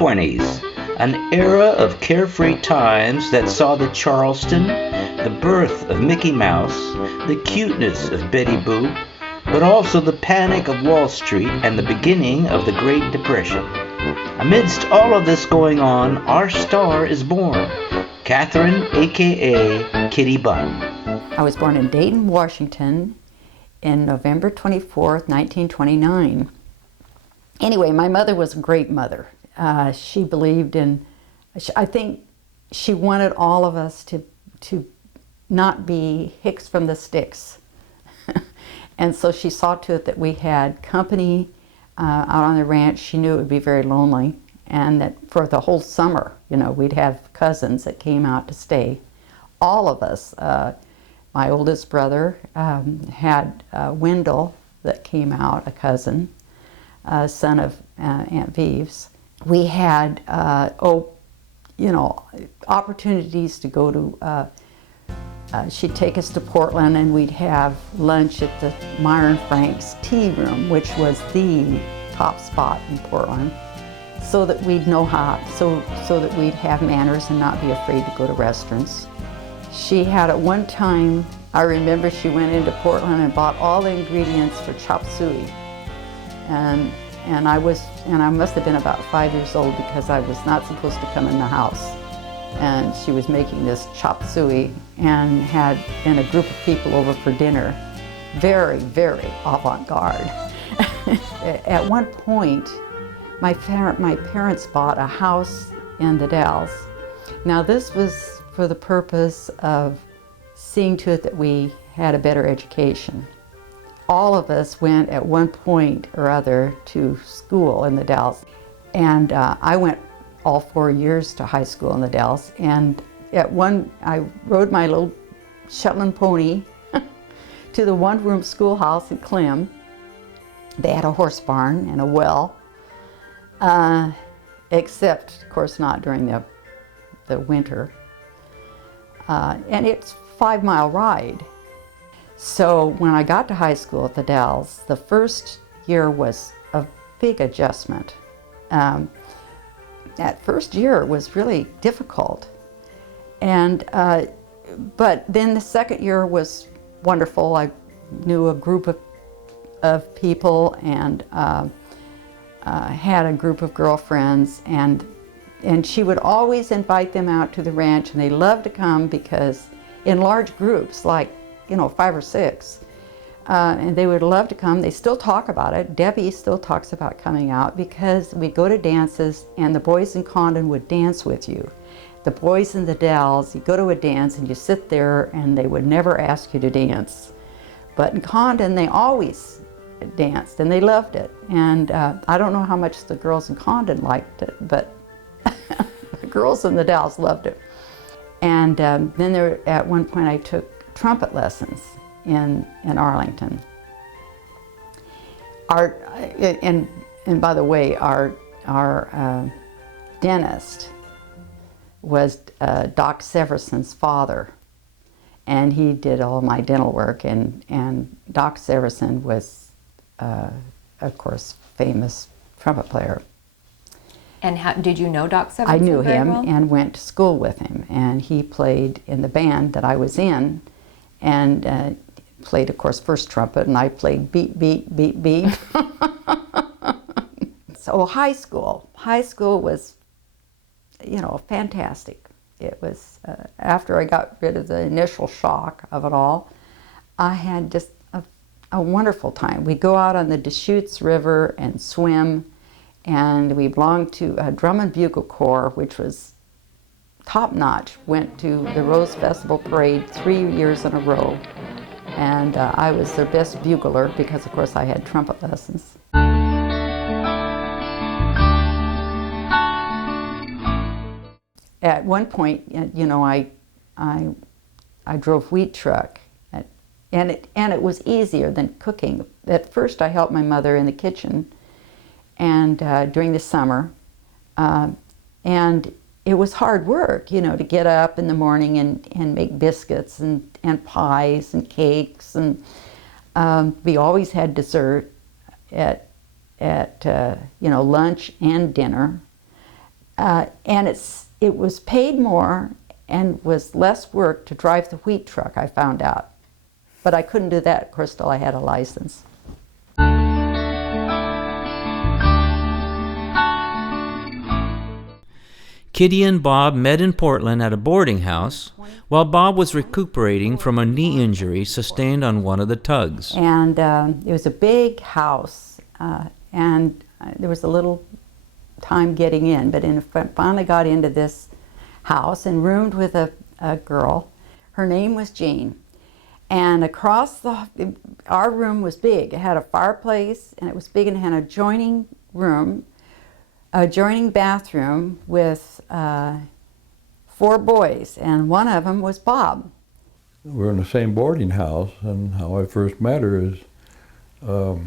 1920s, an era of carefree times that saw the Charleston, the birth of Mickey Mouse, the cuteness of Betty Boop, but also the panic of Wall Street and the beginning of the Great Depression. Amidst all of this going on, our star is born, Catherine, aka Kitty Bunn. I was born in Dayton, Washington in November 24th, 1929. Anyway, my mother was a great mother. She believed in, I think she wanted all of us to not be hicks from the sticks. And so she saw to it that we had company out on the ranch. She knew it would be very lonely, and that for the whole summer, we'd have cousins that came out to stay. All of us. My oldest brother had Wendell that came out, a cousin, son of Aunt Vives. We had, opportunities to go to, she'd take us to Portland and we'd have lunch at the Myron Frank's Tea Room, which was the top spot in Portland, so that we'd know how, so that we'd have manners and not be afraid to go to restaurants. She had at one time, I remember she went into Portland and bought all the ingredients for chop suey. And I must have been about 5 years old because I was not supposed to come in the house. And she was making this chop suey and had been a group of people over for dinner. Very, very avant-garde. At one point, my parents bought a house in the Dalles. Now this was for the purpose of seeing to it that we had a better education. All of us went at one point or other to school in the Dalles. And I went all 4 years to high school in the Dalles. And I rode my little Shetland pony to the one-room schoolhouse in Clem. They had a horse barn and a well, except, of course, not during the winter. And it's a 5-mile ride. So when I got to high school at the Dalles, the first year was a big adjustment. That first year was really difficult. And, but then the second year was wonderful. I knew a group of people and had a group of girlfriends, and she would always invite them out to the ranch, and they loved to come because in large groups, like 5 or 6, and they would love to come. They still talk about it. Debbie still talks about coming out because we go to dances, and the boys in Condon would dance with you. The boys in the Dalles, you go to a dance and you sit there, and they would never ask you to dance. But in Condon, they always danced, and they loved it. And I don't know how much the girls in Condon liked it, but the girls in the Dalles loved it. And then at one point I took trumpet lessons in Arlington. And by the way, our dentist was Doc Severson's father, and he did all my dental work. And Doc Severson was, of course, famous trumpet player. And how, did you know Doc Severson? I knew very him well? And went to school with him, and he played in the band that I was in, and played, of course, first trumpet, and I played beat, beat, beat, beat. So high school was, fantastic. It was, after I got rid of the initial shock of it all, I had just a wonderful time. We'd go out on the Deschutes River and swim, and we belonged to a drum and bugle corps, which was top-notch. Went to the Rose Festival Parade 3 years in a row, and I was their best bugler because, of course, I had trumpet lessons. At one point, I drove wheat truck, and it was easier than cooking. At first, I helped my mother in the kitchen, and during the summer, and it was hard work, to get up in the morning and make biscuits and pies and cakes, and we always had dessert at lunch and dinner. And it was paid more and was less work to drive the wheat truck, I found out. But I couldn't do that, of course, till I had a license. Kitty and Bob met in Portland at a boarding house while Bob was recuperating from a knee injury sustained on one of the tugs. And it was a big house, and there was a little time getting in, but finally got into this house and roomed with a girl. Her name was Jean. And across our room was big. It had a fireplace, and it was big, and it had an adjoining room, adjoining bathroom with 4 boys, and one of them was Bob. We're in the same boarding house, and how I first met her is I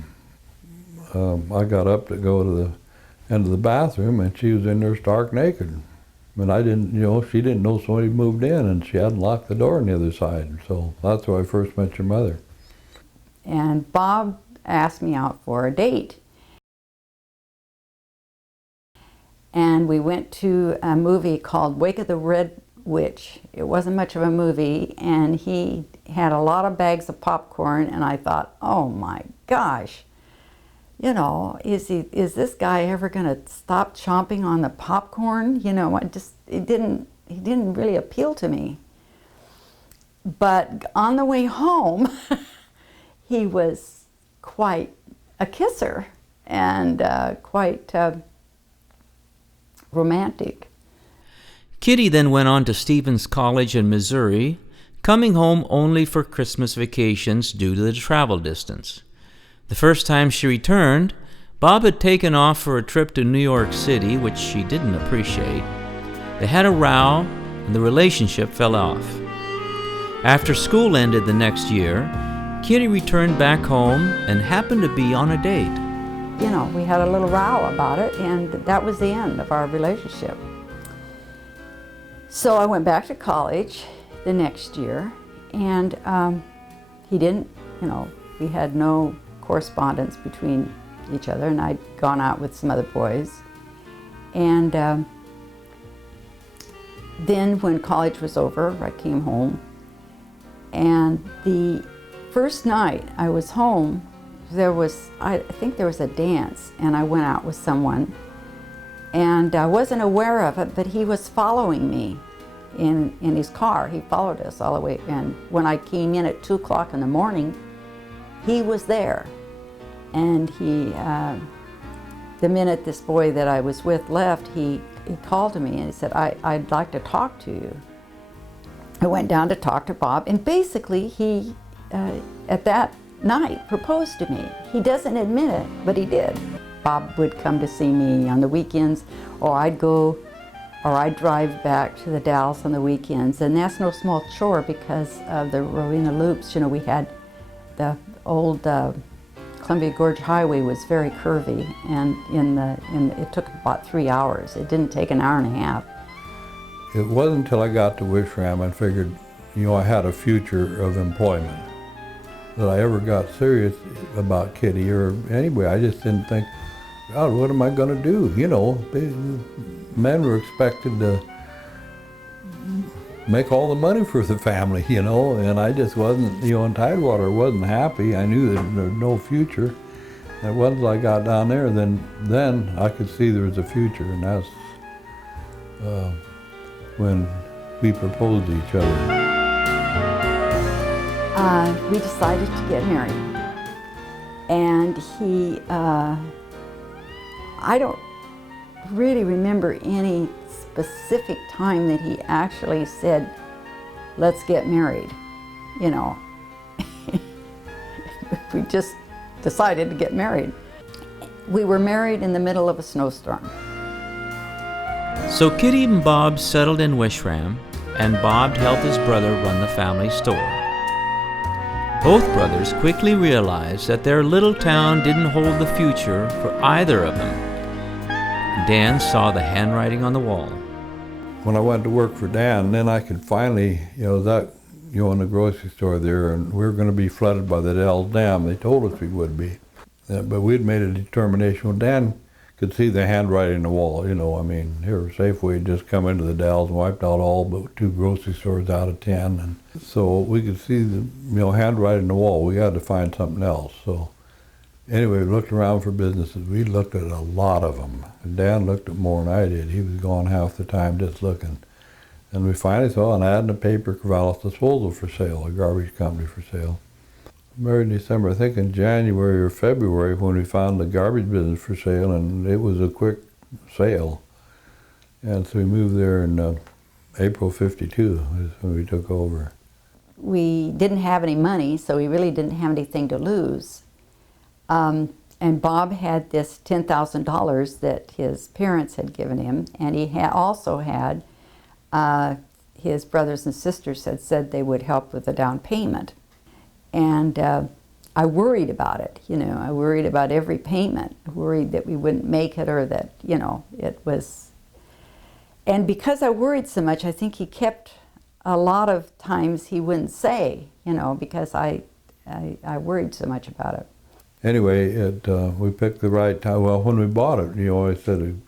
got up to go to the end of the bathroom, and she was in there stark naked. And I didn't, she didn't know somebody moved in, and she hadn't locked the door on the other side. So that's where I first met your mother. And Bob asked me out for a date. And we went to a movie called Wake of the Red Witch. It wasn't much of a movie, and he had a lot of bags of popcorn, and I thought, oh my gosh, is this guy ever going to stop chomping on the popcorn? He didn't really appeal to me. But on the way home, he was quite a kisser and quite romantic. Kitty then went on to Stevens College in Missouri, coming home only for Christmas vacations due to the travel distance. The first time she returned, Bob had taken off for a trip to New York City, which she didn't appreciate. They had a row, and the relationship fell off. After school ended the next year, Kitty returned back home and happened to be on a date. We had a little row about it, and that was the end of our relationship. So I went back to college the next year, and he didn't, we had no correspondence between each other, and I'd gone out with some other boys. And then when college was over, I came home, and the first night I was home, I think there was a dance, and I went out with someone, and I wasn't aware of it, but he was following me in his car. He followed us all the way, and when I came in at 2 o'clock in the morning, he was there. And the minute this boy that I was with left, he called to me and he said, I'd like to talk to you. I went down to talk to Bob, and basically he, at that night, proposed to me. He doesn't admit it, but he did. Bob would come to see me on the weekends, or I'd drive back to the Dalles on the weekends, and that's no small chore because of the Rowena loops. We had the old Columbia Gorge Highway was very curvy, and it took about 3 hours. It didn't take an hour and a half. It wasn't until I got to Wishram I figured, I had a future of employment, that I ever got serious about Kitty or anyway. I just didn't think, God, what am I going to do? Men were expected to make all the money for the family, and I just wasn't, in Tidewater, I wasn't happy. I knew that there was no future. And once I got down there, then I could see there was a future, and that's when we proposed to each other. We decided to get married, and I don't really remember any specific time that he actually said, let's get married. We just decided to get married. We were married in the middle of a snowstorm. So Kitty and Bob settled in Wishram, and Bob helped his brother run the family store. Both brothers quickly realized that their little town didn't hold the future for either of them. Dan saw the handwriting on the wall. When I went to work for Dan, then I could finally, in the grocery store there, and we were going to be flooded by the Dalles Dam. They told us we would be. But we'd made a determination. When Dan could see the handwriting on the wall, you know. I mean, here Safeway had just come into the Dalles and wiped out all but 2 grocery stores out of 10. And so we could see the, handwriting on the wall. We had to find something else. So anyway, we looked around for businesses. We looked at a lot of them. And Dan looked at more than I did. He was gone half the time just looking. And we finally saw an ad in the paper, Corvallis Disposal for sale, a garbage company for sale. Married in December, I think in January or February, when we found the garbage business for sale, and it was a quick sale. And so we moved there in April '52 is when we took over. We didn't have any money, so we really didn't have anything to lose. And Bob had this $10,000 that his parents had given him, and he also had his brothers and sisters had said they would help with the down payment. And I worried about it, I worried about every payment. I worried that we wouldn't make it, or that, it was. And because I worried so much, I think he kept, a lot of times he wouldn't say, because I worried so much about it. Anyway, we picked the right time. Well, when we bought it, I said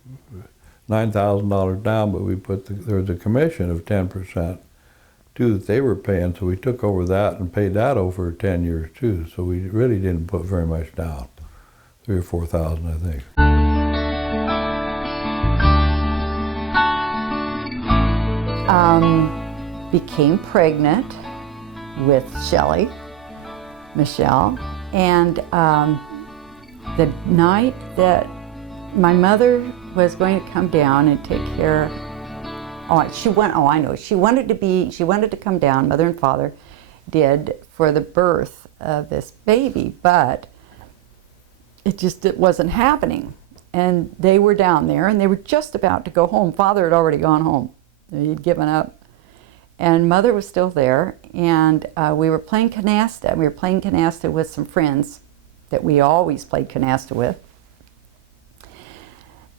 $9,000 down, but we put there was a commission of 10% too that they were paying, so we took over that and paid that over 10 years too. So we really didn't put very much down, $3,000 or $4,000, I think. Became pregnant with Michelle, and the night that my mother was going to come down and take care. She wanted to come down, mother and father did, for the birth of this baby, but it wasn't happening. And they were down there, and they were just about to go home. Father had already gone home. He'd given up. And mother was still there, and we were playing canasta. We were playing canasta with some friends that we always played canasta with.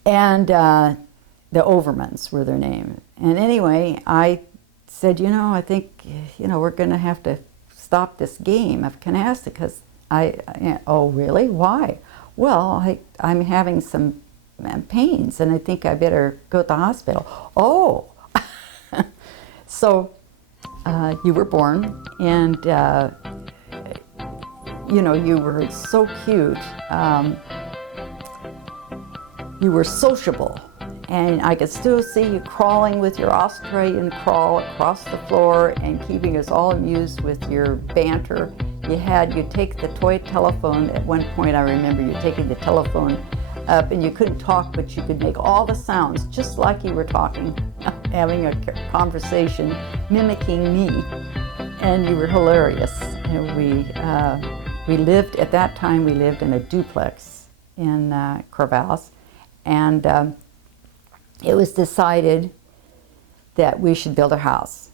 And the Overmans were their name. And anyway, I said, I think, we're going to have to stop this game of canasta, because oh, really? Why? Well, I'm having some pains, and I think I better go to the hospital. Oh! So, you were born, and, you were so cute. You were sociable, and I could still see you crawling with your Australian crawl across the floor and keeping us all amused with your banter. You'd take the toy telephone. At one point, I remember you taking the telephone up, and you couldn't talk, but you could make all the sounds just like you were talking, having a conversation, mimicking me, and you were hilarious. And we lived, at that time, we lived in a duplex in Corvallis, and it was decided that we should build a house.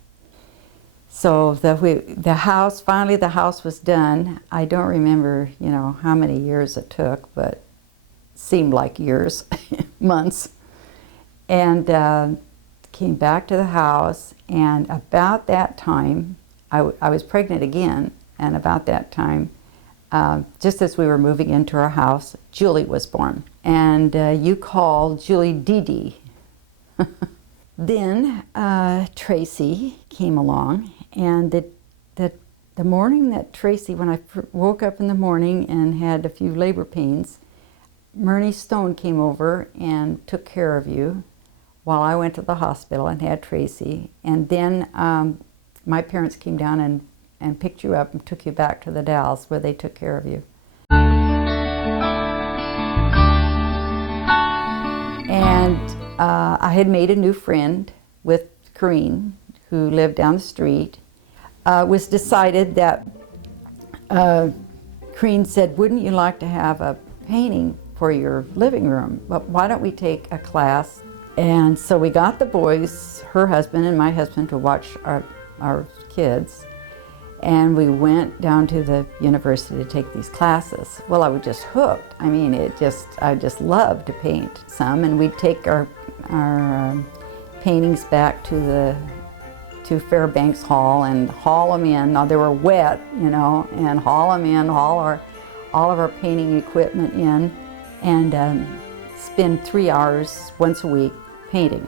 So the house was done. I don't remember, how many years it took, but seemed like years, months. And came back to the house, and about that time, I was pregnant again, and about that time, just as we were moving into our house, Julie was born. And you called Julie Dee Dee. Then Tracy came along, and the morning that Tracy, when I woke up in the morning and had a few labor pains, Myrnie Stone came over and took care of you while I went to the hospital and had Tracy. And then my parents came down and picked you up and took you back to the Dalles, where they took care of you. And I had made a new friend with Corrine, who lived down the street. It was decided that Corrine said, "Wouldn't you like to have a painting for your living room? But why don't we take a class?" And so we got the boys, her husband and my husband, to watch our kids. And we went down to the university to take these classes. Well, I was just hooked. I mean, I just loved to paint some, and we'd take our paintings back to Fairbanks Hall and haul them in. Now they were wet, and haul them in, haul of our painting equipment in, and spend 3 hours once a week painting.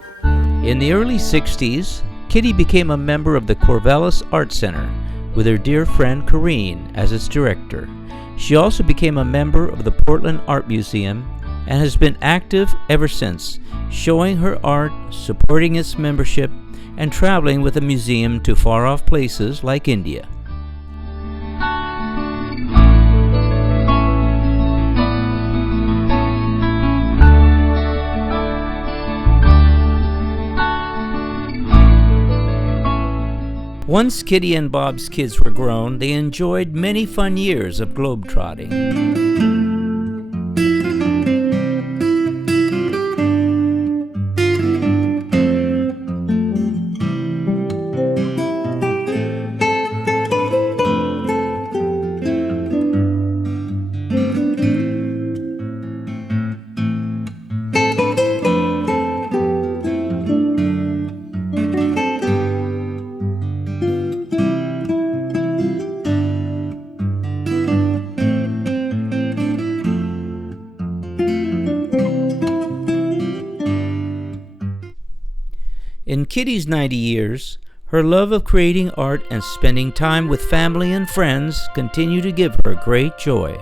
In the early 60s, Kitty became a member of the Corvallis Art Center with her dear friend Corrine as its director. She also became a member of the Portland Art Museum and has been active ever since, showing her art, supporting its membership, and traveling with the museum to far-off places like India. Once Kitty and Bob's kids were grown, they enjoyed many fun years of globetrotting. In Kitty's 90 years, her love of creating art and spending time with family and friends continue to give her great joy.